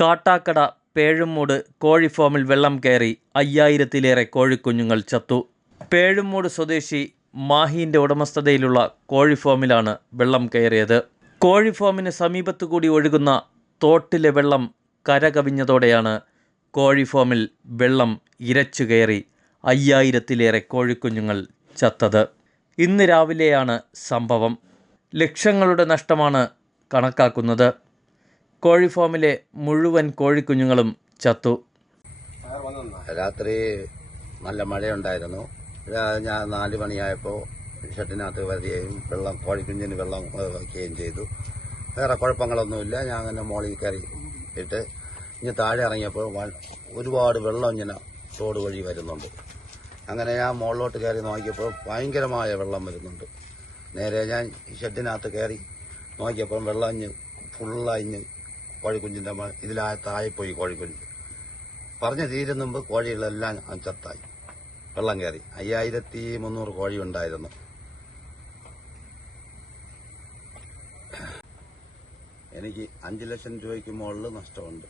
കാട്ടാക്കട പേഴുമൂട് കോഴിഫാമിൽ വെള്ളം കയറി 5000-ലേറെ കോഴിക്കുഞ്ഞുങ്ങൾ ചത്തു. പേഴുമൂട് സ്വദേശി മാഹീൻ്റെ ഉടമസ്ഥതയിലുള്ള കോഴിഫാമിലാണ് വെള്ളം കയറിയത്. കോഴിഫാമിന് സമീപത്തുകൂടി ഒഴുകുന്ന തോട്ടിലെ വെള്ളം കരകവിഞ്ഞതോടെയാണ് കോഴിഫാമിൽ വെള്ളം ഇരച്ചു കയറി 5000-ലേറെ കോഴിക്കുഞ്ഞുങ്ങൾ ചത്തത്. ഇന്ന് രാവിലെയാണ് സംഭവം. ലക്ഷങ്ങളുടെ നഷ്ടമാണ് കണക്കാക്കുന്നത്. കോഴിഫാമിലെ മുഴുവൻ കോഴിക്കുഞ്ഞുങ്ങളും ചത്തു. രാത്രി നല്ല മഴയുണ്ടായിരുന്നു. ഞാൻ 4 മണിയായപ്പോൾ ഷെഡിനകത്ത് വരികയും കോഴിക്കുഞ്ഞിന് വെള്ളം വയ്ക്കുകയും ചെയ്തു. വേറെ കുഴപ്പങ്ങളൊന്നുമില്ല. ഞാൻ അങ്ങനെ മോളിൽ കയറി ഇട്ട് ഇനി താഴെ ഇറങ്ങിയപ്പോൾ ഒരുപാട് വെള്ളം ഇങ്ങനെ തോട് വഴി വരുന്നുണ്ട്. അങ്ങനെ ഞാൻ മുകളിലോട്ട് കയറി നോക്കിയപ്പോൾ ഭയങ്കരമായ വെള്ളം വരുന്നുണ്ട്. നേരെ ഞാൻ ഷെഡിനകത്ത് കയറി നോക്കിയപ്പോൾ വെള്ളം ഇഞ്ഞ് ഫുള്ളായിഞ്ഞ് കോഴിക്കുഞ്ഞിൻ്റെ ഇതിലായത്തായിപ്പോയി. കോഴിക്കുഞ്ഞ് പറഞ്ഞ് തീരുന്ന മുമ്പ് കോഴികളെല്ലാം ചത്തായി. വെള്ളം കയറി 5300 കോഴി ഉണ്ടായിരുന്നു. എനിക്ക് 5 ലക്ഷം രൂപയ്ക്ക് മുകളിൽ നഷ്ടമുണ്ട്.